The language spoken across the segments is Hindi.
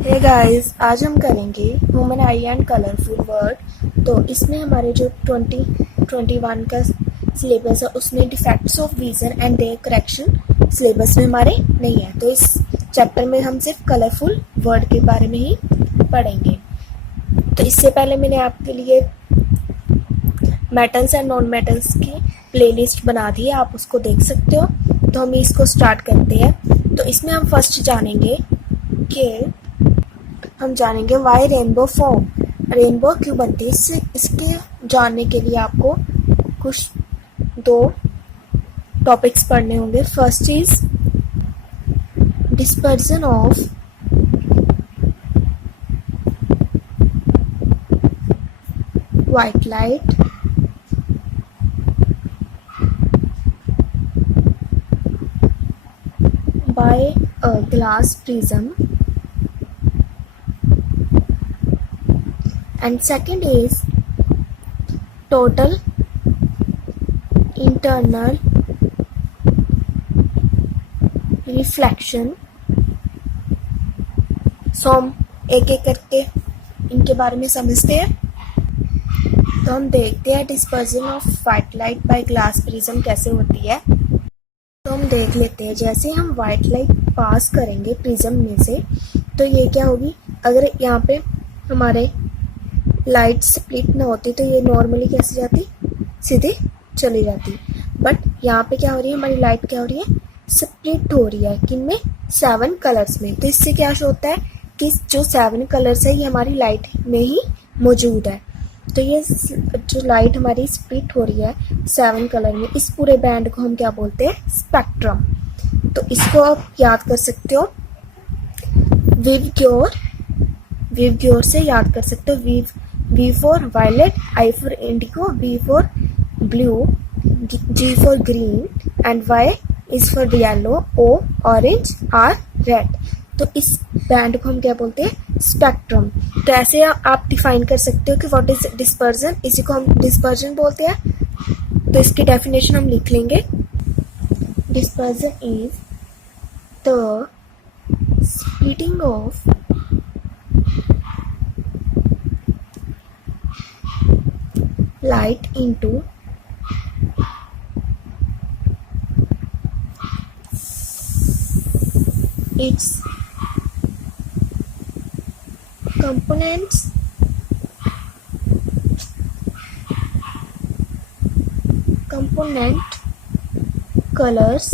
हे गाइस, आज हम करेंगे human eye and colourful world. तो इसमें हमारे जो 2021 का सिलेबस है उसमें defects of vision and their correction syllabus में हमारे नहीं है। तो इस चैप्टर में हम सिर्फ कलरफुल वर्ड के बारे में ही पढ़ेंगे। तो इससे पहले मैंने आपके लिए मेटल्स एंड नॉन मेटल्स की प्लेलिस्ट बना दी है, आप उसको देख सकते हो। तो हम इसको स्टार्ट करते हैं। तो इसमें हम फर्स्ट जानेंगे वाई रेनबो फॉर्म, रेनबो क्यों बनती है। इसके जानने के लिए आपको कुछ दो टॉपिक्स पढ़ने होंगे। First is dispersion of white light by a glass prism, and second is total internal reflection। सो हम एक एक करके इनके बारे में समझते हैं। तो हम देखते हैं dispersion of white light by glass prism कैसे होती है। तो हम देख लेते हैं, जैसे हम वाइट लाइट पास करेंगे प्रिज्म में से तो ये क्या होगी, अगर यहाँ पे हमारे लाइट स्प्लिट ना होती तो ये नॉर्मली कैसे जाती, सीधे चली जाती। बट यहाँ पे क्या हो रही है, हमारी लाइट क्या हो रही है, स्प्लिट हो रही है। किन में, 7 कलर्स में। तो इससे क्या शो होता है कि जो 7 कलर्स है ये हमारी लाइट में ही मौजूद है। तो ये जो लाइट हमारी स्प्लिट हो रही है 7 कलर में, इस पूरे बैंड को हम क्या बोलते हैं, स्पेक्ट्रम। तो इसको आप याद कर सकते हो विव ग्योर से याद कर सकते हो। V for violet, I for indigo, B for blue, G for green and Y is for yellow, O orange, R red. तो इस बैंड को हम क्या बोलते हैं, स्पेक्ट्रम। तो ऐसे आप डिफाइन कर सकते हो कि व्हाट इज डिस्पर्जन, इसी को हम डिस्पर्जन बोलते हैं। तो इसकी डेफिनेशन हम लिख लेंगे। Dispersion is the splitting of light into its component colors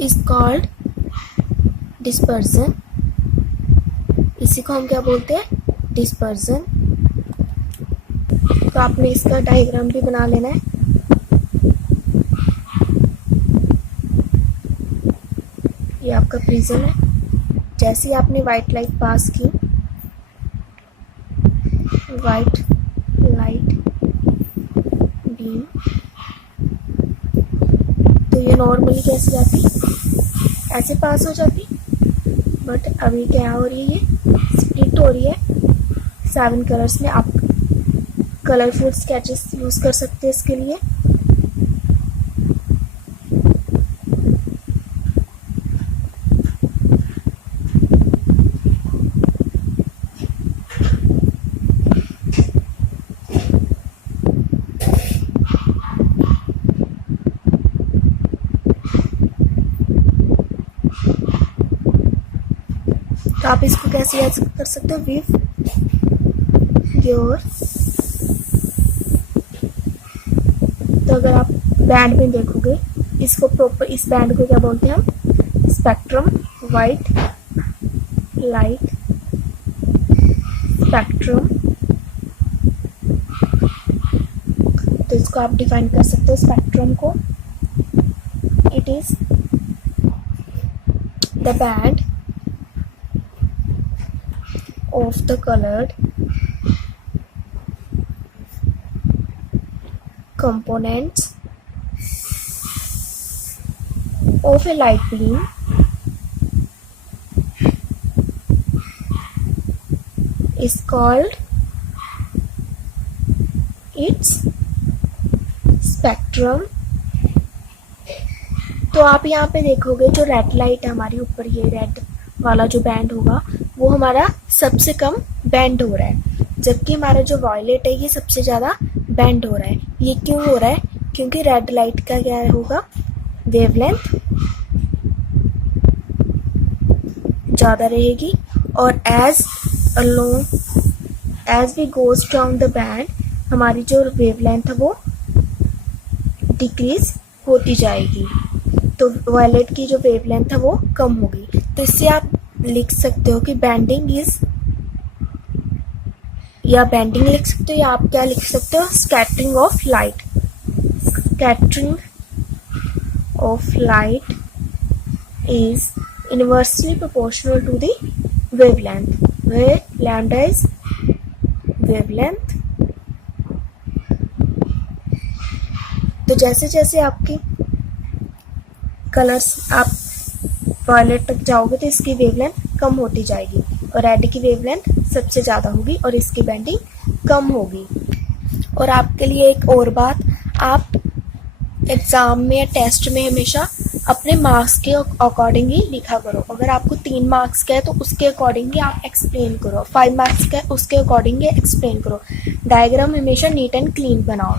is called dispersion। इसी को हम क्या बोलते हैं, डिस्पर्जन। तो आपने इसका डायग्राम भी बना लेना है। ये आपका प्रिज्म है। जैसे ही आपने वाइट लाइट पास की, वाइट लाइट बीम, तो ये नॉर्मली कैसे जाती, ऐसे पास हो जाती। बट अभी क्या हो रही है, ये स्प्लिट हो रही है 7 कलर्स में। आप कलरफुल स्केचेस यूज कर सकते हैं इसके लिए। तो आप इसको कैसे याद कर सकते हो, विव योर। तो अगर आप बैंड में देखोगे, इसको प्रॉपर, इस बैंड को क्या बोलते हैं हम, स्पेक्ट्रम। White light spectrum. तो इसको आप डिफाइन कर सकते हो स्पेक्ट्रम को। It is the band of the coloured components of a light beam is called its spectrum। तो आप यहाँ पे देखोगे जो रेड लाइट है हमारी ऊपर, ये रेड वाला जो बैंड होगा वो हमारा सबसे कम बैंड हो रहा है, जबकि हमारा जो वॉयलेट है ये सबसे ज़्यादा बैंड हो रहा है। ये क्यों हो रहा है? क्योंकि रेड लाइट का क्या होगा, वेवलेंथ ज़्यादा रहेगी, और as we goes down the band हमारी जो वेवलेंथ है वो डिक्रीज होती जाएगी, तो वायलेट की जो वेवलेंथ है वो कम होगी। तो इससे आप लिख सकते हो कि बैंडिंग इज, या बैंडिंग लिख सकते हो, या आप क्या लिख सकते हो, scattering of light. Scattering of light is inversely proportional to the wavelength, where lambda is wavelength। तो जैसे जैसे आपकी कलर्स आप वायलेट तक जाओगे तो इसकी वेवलेंथ कम होती जाएगी, और रेड की वेवलेंथ सबसे ज़्यादा होगी और इसकी बैंडिंग कम होगी। और आपके लिए एक और बात, आप एग्ज़ाम में या टेस्ट में हमेशा अपने मार्क्स के अकॉर्डिंग ही लिखा करो। अगर आपको 3 मार्क्स का है तो उसके अकॉर्डिंग ही आप एक्सप्लेन करो, 5 मार्क्स का है उसके अकॉर्डिंग ही एक्सप्लेन करो। डायग्राम हमेशा नीट एंड क्लीन बनाओ,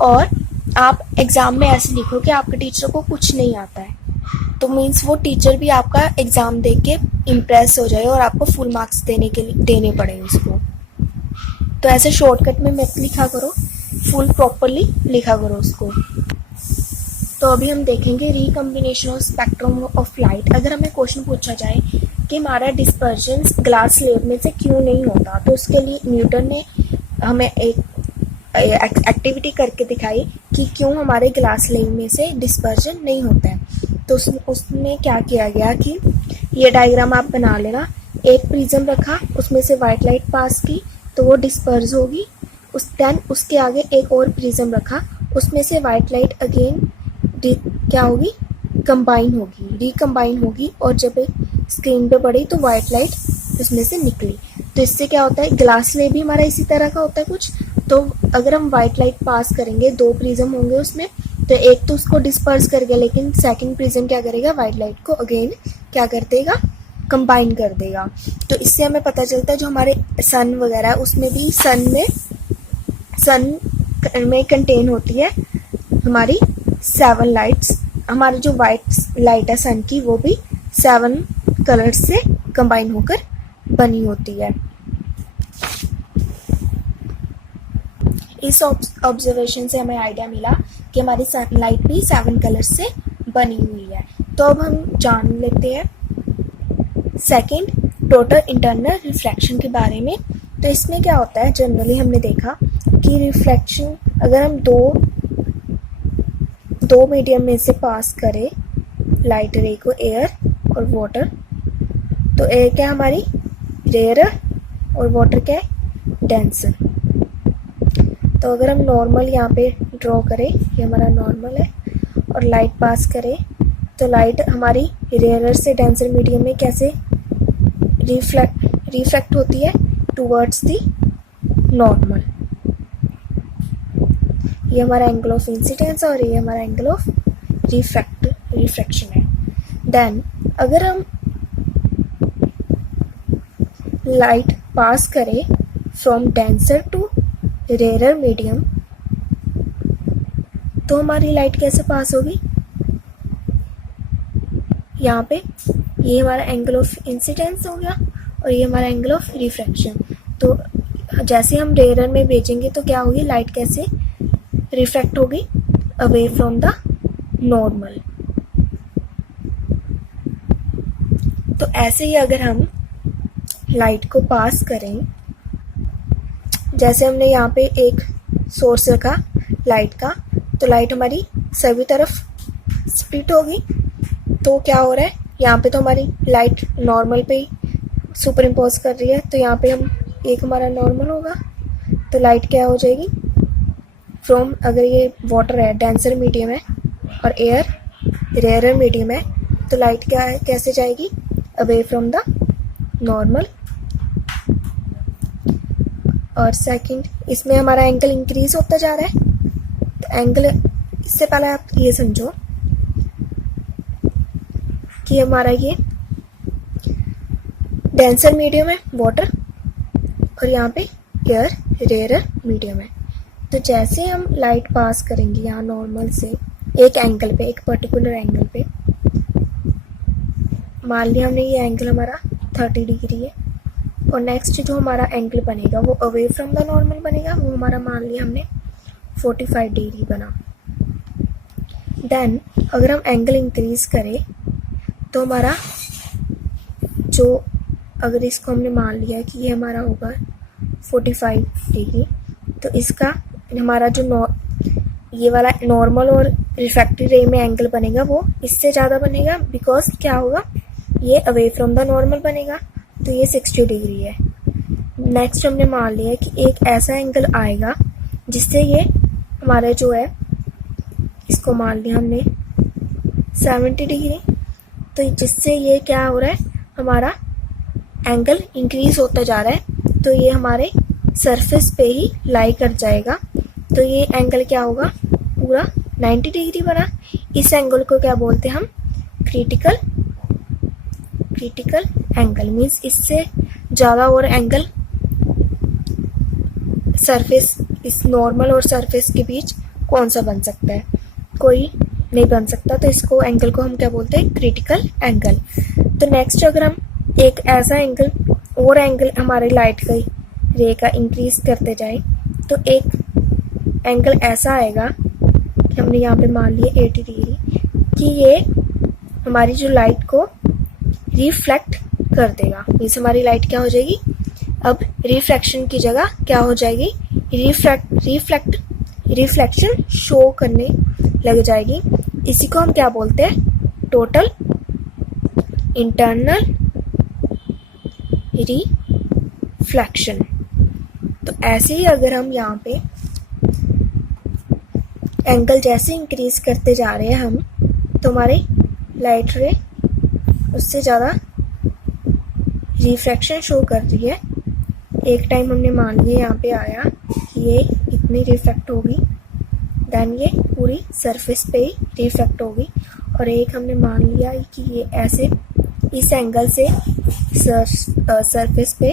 और आप एग्ज़ाम में ऐसे लिखो कि आपके टीचर को कुछ नहीं आता है, तो मीन्स वो टीचर भी आपका एग्ज़ाम देख के इम्प्रेस हो जाए और आपको फुल मार्क्स देने पड़े उसको। तो ऐसे शॉर्टकट में मत लिखा करो, फुल प्रॉपरली लिखा करो उसको। तो अभी हम देखेंगे recombination of spectrum of light. अगर हमें क्वेश्चन पूछा जाए कि हमारा डिस्पर्जन ग्लास स्लेब में से क्यों नहीं होता, तो उसके लिए न्यूटन ने हमें एक एक्टिविटी करके दिखाई कि क्यों हमारे ग्लास स्लेब में से डिस्पर्जन नहीं होता है। तो उसमें क्या किया गया कि ये डायग्राम आप बना लेना, एक प्रिज्म रखा, उसमें से वाइट लाइट पास की तो वो डिस्पर्ज होगी। उसके आगे एक और प्रिज्म रखा, उसमें से वाइट लाइट अगेन क्या होगी, कंबाइन होगी, रिकम्बाइन होगी, और जब स्क्रीन पे पड़ी तो वाइट लाइट उसमें से निकली। तो इससे क्या होता है, ग्लास स्लेब भी हमारा इसी तरह का होता है कुछ। तो अगर हम वाइट लाइट पास करेंगे, 2 प्रिज्म होंगे उसमें, तो एक तो उसको डिस्पर्स कर गया, लेकिन सेकंड प्रिज्म क्या करेगा, वाइट लाइट को अगेन क्या कर देगा, कंबाइन कर देगा। तो इससे हमें पता चलता है जो हमारे सन वगैरह है उसमें भी सन में कंटेन होती है हमारी 7 लाइट्स। हमारी जो वाइट लाइट है सन की वो भी 7 कलर्स से कंबाइन होकर बनी होती है। इस ऑब्जर्वेशन से हमें आइडिया मिला कि हमारी सनलाइट भी 7 कलर्स से बनी हुई है। तो अब हम जान लेते हैं सेकंड, टोटल इंटरनल रिफ्रैक्शन के बारे में। तो इसमें क्या होता है, जनरली हमने देखा कि रिफ्लेक्शन अगर हम दो मीडियम में से पास करें लाइट रे को, एयर और वाटर, तो एयर क्या हमारी रेयरर और वाटर क्या है डेंसर। तो अगर हम नॉर्मल यहाँ पे ड्रॉ करें, ये हमारा नॉर्मल है, और लाइट पास करें तो लाइट हमारी रेयरर से डेंसर मीडियम में कैसे रिफ्लेक्ट होती है टूवर्ड्स दी नॉर्मल। ये हमारा एंगल ऑफ इंसिडेंस और ये हमारा एंगल ऑफ रिफ्रैक्शन है। देन अगर हम लाइट पास करें from denser to rarer medium, तो हमारी लाइट कैसे पास होगी, यहाँ पे ये हमारा एंगल ऑफ इंसिडेंस हो गया और ये हमारा एंगल ऑफ रिफ्रैक्शन। तो जैसे हम रेयरर में भेजेंगे तो क्या होगी, लाइट कैसे रिफ्रैक्ट होगी, अवे फ्रॉम द नॉर्मल। तो ऐसे ही अगर हम लाइट को पास करें, जैसे हमने यहाँ पे एक सोर्स रखा लाइट का, तो लाइट हमारी सभी तरफ स्प्लिट होगी। तो क्या हो रहा है, यहाँ पे तो हमारी लाइट नॉर्मल पे ही सुपर इम्पोज कर रही है, तो यहाँ पे हम एक हमारा नॉर्मल होगा, तो लाइट क्या हो जाएगी फ्रॉम, अगर ये वाटर है डेंसर मीडियम है और एयर रेयरर मीडियम है, तो लाइट क्या है, कैसे जाएगी, अवे फ्रॉम द नॉर्मल। और सेकंड, इसमें हमारा एंगल इंक्रीज होता जा रहा है। तो एंगल, इससे पहले आप ये समझो कि हमारा ये डेंसर मीडियम है वाटर, और यहाँ पे एयर रेयरर मीडियम है। तो जैसे हम लाइट पास करेंगे यहाँ नॉर्मल से एक एंगल पे, एक पर्टिकुलर एंगल पे, मान लिया हमने ये एंगल हमारा 30 डिग्री है, और नेक्स्ट जो हमारा एंगल बनेगा वो अवे फ्रॉम द नॉर्मल बनेगा, वो हमारा मान लिया हमने 45 डिग्री बना। देन अगर हम एंगल इंक्रीज करें तो हमारा जो, अगर इसको हमने मान लिया कि ये हमारा होगा 45 डिग्री, तो इसका हमारा जो ये वाला नॉर्मल और रिफ्रैक्टिव रे में एंगल बनेगा वो इससे ज़्यादा बनेगा, बिकॉज क्या होगा, ये अवे फ्रॉम द नॉर्मल बनेगा, तो ये 60 डिग्री है। नेक्स्ट हमने मान लिया कि एक ऐसा एंगल आएगा जिससे ये हमारे जो है, इसको मान लिया हमने 70 डिग्री, तो जिससे ये क्या हो रहा है, हमारा एंगल इंक्रीज होता जा रहा है, तो ये हमारे सरफेस पे ही लाई कर जाएगा, तो ये एंगल क्या होगा, पूरा 90 डिग्री बना। इस एंगल को क्या बोलते हैं हम, क्रिटिकल एंगल। मीन्स इससे ज़्यादा और एंगल सरफेस, इस नॉर्मल और सरफेस के बीच कौन सा बन सकता है, कोई नहीं बन सकता, तो इसको एंगल को हम क्या बोलते हैं, क्रिटिकल एंगल। तो नेक्स्ट अगर हम एक ऐसा एंगल और एंगल हमारे लाइट का रे का इंक्रीज करते जाए, तो एक एंगल ऐसा आएगा कि हमने यहाँ पे मान लिया 80 डिग्री, कि ये हमारी जो लाइट को रिफ्लेक्ट कर देगा। मीन्स हमारी लाइट क्या हो जाएगी, अब रिफ्रैक्शन की जगह क्या हो जाएगी, रिफ्लेक्शन शो करने लग जाएगी। इसी को हम क्या बोलते हैं, टोटल इंटरनल रिफ्लेक्शन। तो ऐसे ही अगर हम यहाँ पे एंगल जैसे इंक्रीज करते जा रहे हैं हम, तो हमारे लाइट रे उससे ज़्यादा रिफ्रैक्शन शो कर रही है। एक टाइम हमने मान लिया यहाँ पे आया कि ये इतनी रिफ्लेक्ट होगी, देन ये पूरी सरफेस पे ही रिफ्लेक्ट होगी, और एक हमने मान लिया कि ये ऐसे इस एंगल से सरफेस पे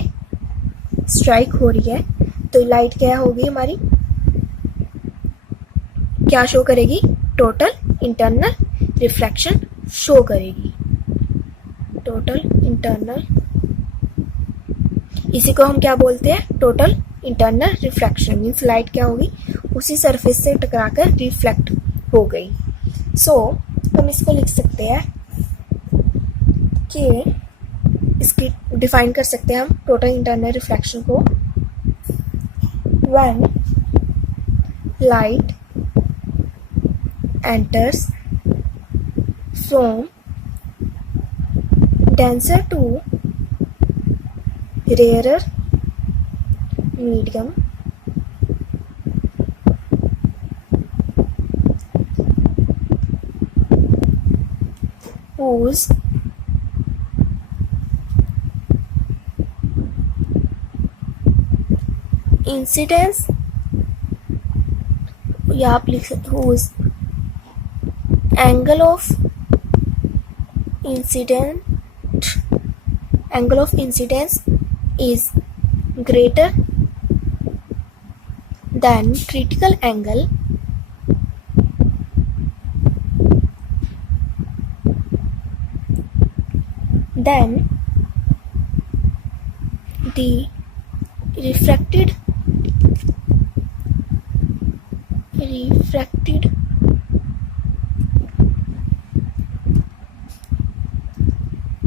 स्ट्राइक हो रही है, तो लाइट क्या होगी हमारी, क्या शो करेगी, टोटल इंटरनल रिफ्लेक्शन शो करेगी, टोटल इंटरनल। इसी को हम क्या बोलते हैं, total internal reflection. Means light क्या होगी, उसी सरफेस से टकराकर रिफ्लेक्ट हो गई। सो हम इसको लिख सकते हैं कि इसकी डिफाइन कर सकते हैं हम टोटल इंटरनल रिफ्लेक्शन को, when light enters from denser to rarer medium whose incidence, या आप लिख सकते whose angle of incidence is greater than critical angle, then the refracted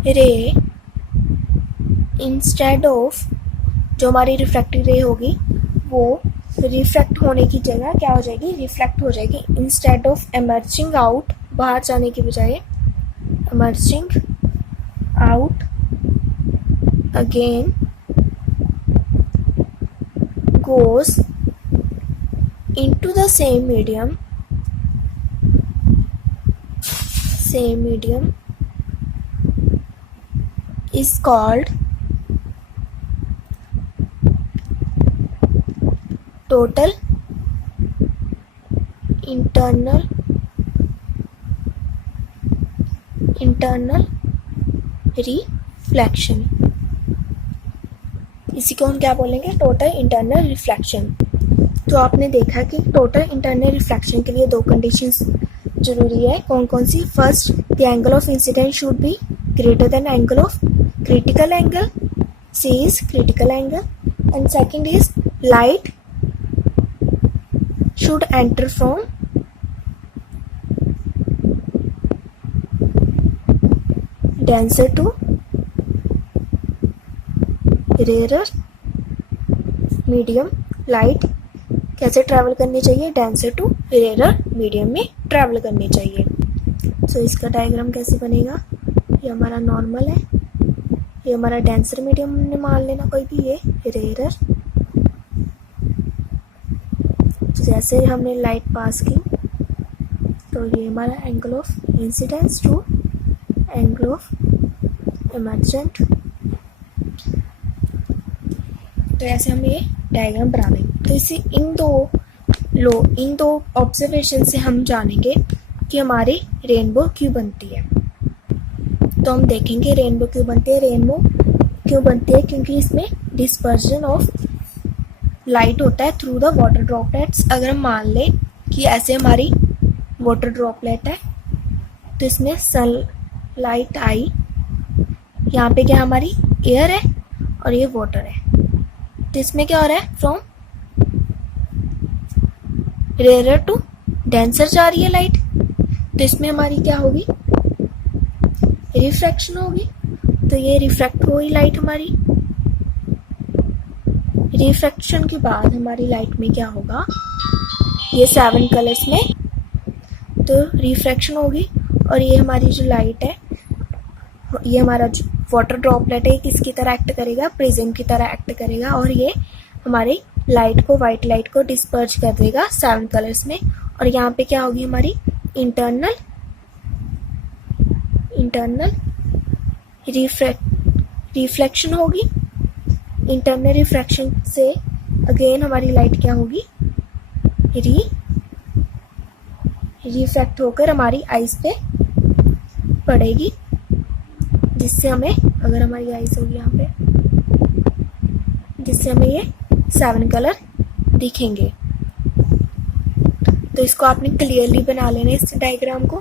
रे इंस्टेड ऑफ, जो हमारी रिफ्रैक्टिव रे होगी वो रिफ्लेक्ट होने की जगह क्या हो जाएगी, रिफ्लेक्ट हो जाएगी। इंस्टेड ऑफ एमर्जिंग आउट, बाहर जाने की बजाय emerging out again goes into the same medium is called total internal reflection। इसी को हम क्या बोलेंगे, टोटल इंटरनल रिफ्लेक्शन। तो आपने देखा कि टोटल इंटरनल रिफ्लेक्शन के लिए दो कंडीशंस जरूरी है। कौन कौन सी? First, the angle of incidence should be greater than angle of critical angle, C is critical angle, and second is light should enter from denser to rarer medium। Light कैसे ट्रैवल करनी चाहिए? डेंसर टू रेरर मीडियम में ट्रैवल करनी चाहिए। सो इसका डायग्राम कैसे बनेगा? ये हमारा नॉर्मल है, ये हमारा डेंसर मीडियम ने मान लेना कोई भी, ये रेरर। जैसे हमने लाइट पास की तो ये हमारा angle of incidence to angle of emergent. तो ऐसे हम ये डायग्राम बना देंगे। तो इसी इन दो ऑब्जर्वेशन से हम जानेंगे कि हमारी रेनबो क्यों बनती है। तो हम देखेंगे रेनबो क्यों बनती है। रेनबो क्यों बनती है? क्योंकि इसमें डिस्पर्जन ऑफ लाइट होता है थ्रू द वाटर ड्रॉपलेट्स। अगर हम मान लें कि ऐसे हमारी वाटर ड्रॉपलेट है, तो इसमें सनलाइट आई, यहाँ पे क्या हमारी एयर है और ये वाटर है, तो इसमें क्या हो रहा है, फ्रॉम रेयर टू डेंसर जा रही है लाइट, तो इसमें हमारी क्या होगी, रिफ्रैक्शन होगी। तो ये रिफ्रैक्ट हुई लाइट हमारी, रिफ्रैक्शन के बाद हमारी लाइट में क्या होगा, ये 7 कलर्स में तो रिफ्रैक्शन होगी, और ये हमारी जो लाइट है, ये हमारा जो वाटर ड्रॉपलेट है किसकी तरह एक्ट करेगा, प्रिज्म की तरह एक्ट करेगा, और ये हमारी लाइट को, वाइट लाइट को डिस्पर्ज कर देगा 7 कलर्स में। और यहाँ पे क्या होगी हमारी इंटरनल रिफ्लेक्शन होगी। इंटरनल रिफ्रैक्शन से अगेन हमारी लाइट क्या होगी, रिफ्रैक्ट होकर हमारी आईज पे पड़ेगी, जिससे हमें, अगर हमारी आईज होगी यहाँ पे, जिससे हमें ये 7 कलर दिखेंगे। तो इसको आपने क्लियरली बना लेना इस डायग्राम को।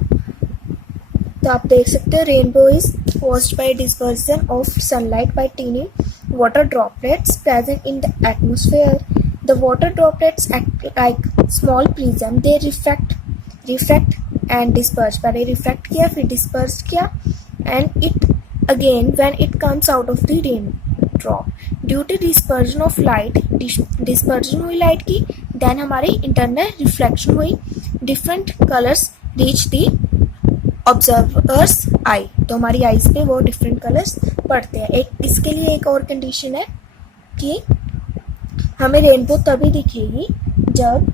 तो आप देख सकते हो rainbow is caused by dispersion of sunlight by tiny water droplets present in the atmosphere. The water droplets act like small prism. They refract and disperse. पहले refract किया, फिर disperse किया, and it again when it comes out of the raindrop. Due to dispersion of light, dispersion हुई light की, then हमारी internal reflection हुई, different colors reach the observers eye, तो हमारी आईज पे वो डिफरेंट कलर्स पड़ते हैं। एक इसके लिए एक और कंडीशन है कि हमें रेनबो तभी दिखेगी जब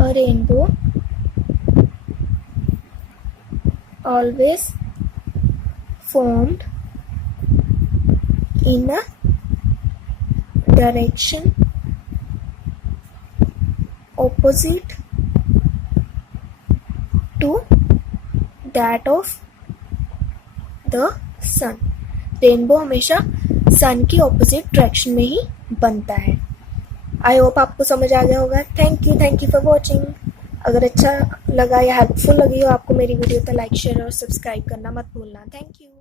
a rainbow always formed in a direction opposite to that of the sun. Rainbow हमेशा सन की ऑपोजिट डायरेक्शन में ही बनता है। आई होप आपको समझ आ गया होगा। Thank you for watching. अगर अच्छा लगा या हेल्पफुल लगी हो आपको मेरी वीडियो तो लाइक, शेयर और सब्सक्राइब करना मत भूलना। Thank you.